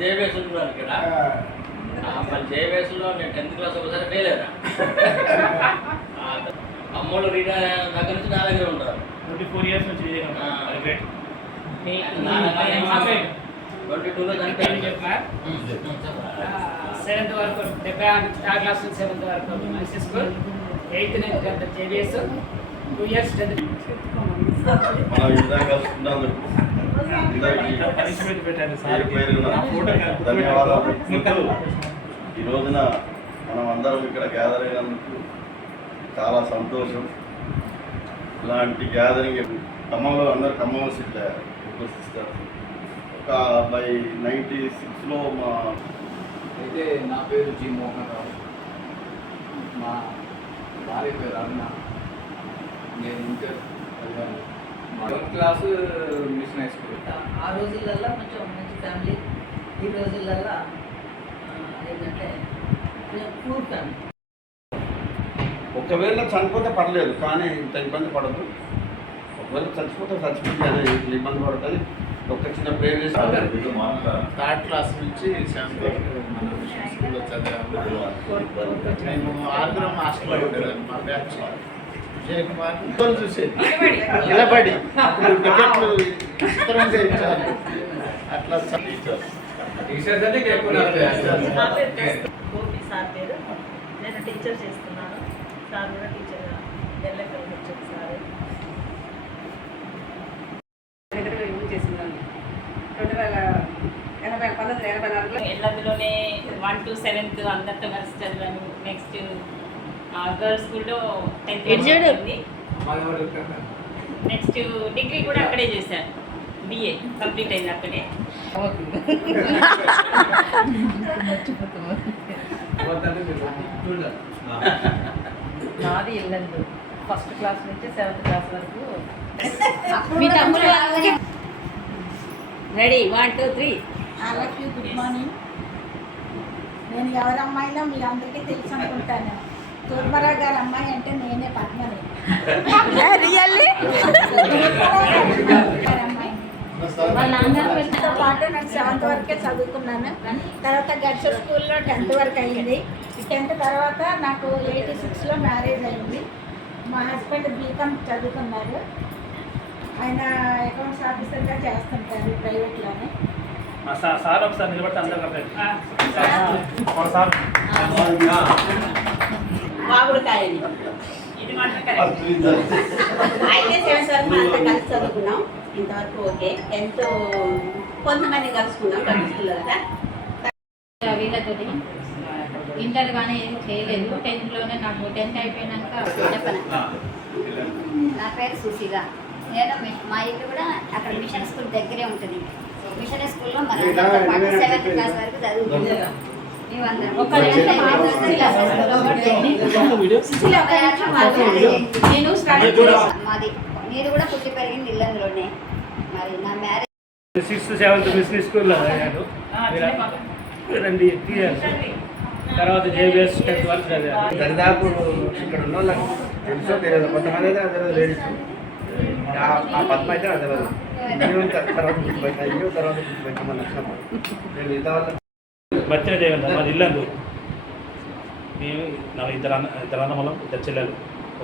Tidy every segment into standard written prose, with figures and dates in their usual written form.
JBS ఉంటున్నాను ఇక్కడ. మన జేబీఎస్లో నేను 10th క్లాస్ ఒకసారి ఫెయిల్ అయ్యా. అమ్మోళ్ళు రిటైర్ అయిన దగ్గర నుంచి నా దగ్గర ఉంటారు. 24 years నుంచి 22లో చనిపోయింది. 7th వరకు 3rd క్లాస్ నుంచి 7th వరకు మంచి స్కూల్. 8th నుంచి జేబీఎస్ 2 years ధన్యవాదాలు. ఈ రోజున మనం అందరం ఇక్కడ గ్యాదర్ అయినందుకు చాలా సంతోషం. ఇలాంటి గ్యాదరింగ్ ఖమ్మంలో అందరు ఖమ్మం సిటీ ఉపస్థిస్తారు. ఒక బై 96లో మా అయితే నా పేరు జి మోహన్ రావు, మా భార్య పేరు అరుణ. నేను ఇంటర్ చదివాను. 12th class machine high school. ఆ రోజులలో కొంచెం మంచి ఫ్యామిలీ, ఈ రోజులలో ఏంటంటే పూర్ ఫ్యామిలీ. ఒకవేళ చనిపోతే పర్లేదు, కానీ ఇంత ఇబ్బంది పడదు. ఒకవేళ చచ్చిపోతే చచ్చిపోతే ఇబ్బంది పడుతుంది. ఒక చిన్న ప్రేర్ చేసి 3rd క్లాస్ నుంచి 7th వరకు మన మిషన్ స్కూల్లో చదివాము. మేము ఆగ్రహం హాస్టల్లో ఉండేదాన్ని. మా బ్యాచ్ విజయ్ కుమార్ చూసేది నిలబడి అప్పుడు టికెట్లు చిత్రంగా ఇచ్చారు. అట్లా టీచర్స్ అంటే ఎక్కువ గోపి సార్ పేరు. నేను టీచర్ చేస్తున్నాను. సార్ కూడా టీచర్గా ఎల్లెక్కడికి వచ్చారు సార్. ఎల్లదిలోనే 1 to 7th అందరితో కలిసి చదివాను. నెక్స్ట్ గర్ల్స్ స్కూల్లో 10th చదివింది. నెక్స్ట్ డిగ్రీ కూడా అక్కడే చేశాను. బిఏ కంప్లీట్ అయింది అక్కడే. నాది ఇల్లందు. 1st క్లాస్ నుంచి 7th క్లాస్ వరకు. రెడీ 1 2 3. వాళ్ళకి గుడ్ మార్నింగ్. నేను ఎవరి అమ్మాయిలో మీ అందరికీ తెలుసు అనుకుంటాను. తూర్మరావు గారి అమ్మాయి అంటే నేనే పద్మని. వాళ్ళతో పాటు నేను 7th వరకే చదువుకున్నాను. తర్వాత గర్ల్స్ స్కూల్లో 10th వరకు అయ్యింది. 10th తర్వాత నాకు 86లో మ్యారేజ్ అయింది. మా హస్బెండ్ బీకామ్ చదువుకున్నారు. ఆయన అకౌంట్స్ ఆఫీసర్గా చేస్తుంటారు ప్రైవేట్లోనే. సార్ ఒకసారి నిలబడితే అందరూ సార్ మామిడికాయని ఇది మాత్రం అయితే 7th వరకు అంతా కలిసి చదువుకున్నాం. ఇంతవరకు ఓకే. 10th కొంతమంది కలుసుకున్నాం కలుసుకున్నాక వీళ్ళతోటి ఇంటర్ కానీ ఏం చేయలేదు. 10thలోనే నాకు 10th అయిపోయినాక చెప్పను. నా పేరు సుశీల. నేను మా ఇల్లు కూడా అక్కడ మిషన్ స్కూల్ దగ్గరే ఉంటుంది. మిషన్ స్కూల్లో మన 7th క్లాస్ వరకు చదువుకున్నాం. మాది మీరు కూడా పుట్టి పెరిగింది ఇల్లందులోనే. మరి నా మ్యారేజ్ 6th 7th మిషన్ స్కూల్లో చదివాను. తర్వాత జేబీఎస్ 10th వరకు చదివాను. దరిదాపు ఇక్కడ ఉన్న వాళ్ళకి తెలుసో తెలియదు. కొంతమంది అయితే అదే లేడీస్. ఆ పద్మ అయితే అదే తర్వాత గుర్తుపెట్టాయి. తర్వాత గుర్తుపెట్టామని వచ్చినప్పుడు నేను మిగతా వాళ్ళ బర్త్డే డే ఉంది. మాది ఇల్లందు. మేము నాకు ఇద్దరు అన్నమ్మలం, 2 చెల్లెలు.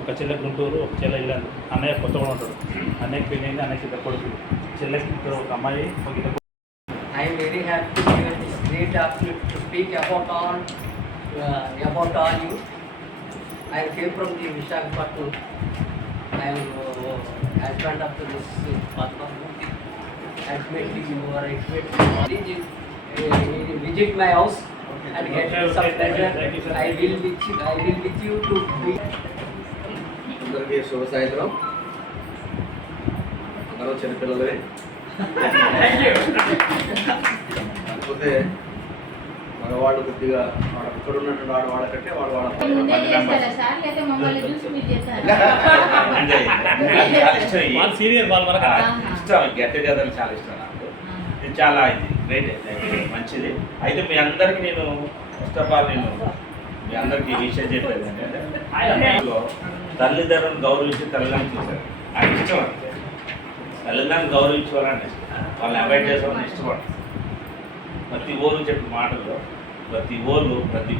ఒక చెల్లె గుంటూరు, ఒక చెల్లె ఇల్లందు. అన్నయ్య కొత్తగా ఉంటాడు. అన్నయ్యకి పెళ్ళి అయింది. అన్నయ్యకి 2 కొడుకులు. చెల్లెకి ఒక అమ్మాయి, ఒక 2 కొడుకులు. I am very happy to give this great opportunity to speak about all you. I came from the Visakhapatnam. I am husband of this Padma. Ultimately, you are expected. Visit my house and get some pleasure. I will with you to be. అందరికీ శుభ సాయంత్రం. అందరూ చిన్నపిల్లలే. కాకపోతే మగవాళ్ళు కొద్దిగా వాడు ఇక్కడ ఉన్నటువంటి వాడు వాడకంటే వాడు సీనియర్ వాళ్ళు ఇష్టం. గెట్ టుగెదర్ చాలా ఇష్టం నాకు. ఇది చాలా ఇది గ్రేట్, మంచిది. అయితే మీ అందరికీ నేను ఫస్ట్ ఆఫ్ ఆల్ మీ అందరికీ విషయం చెప్పేది ఏంటంటే తల్లిదండ్రులను గౌరవించి తల్లిదండ్రులు చూశారు. అది ఇష్టం. తల్లిదండ్రులను గౌరవించుకోవాలని వాళ్ళని అవాయిడ్ చేసుకోవాలని ఇష్టపడతాను. ప్రతి ఓరు చెప్పిన మాటల్లో ప్రతి ఓరు ప్రతి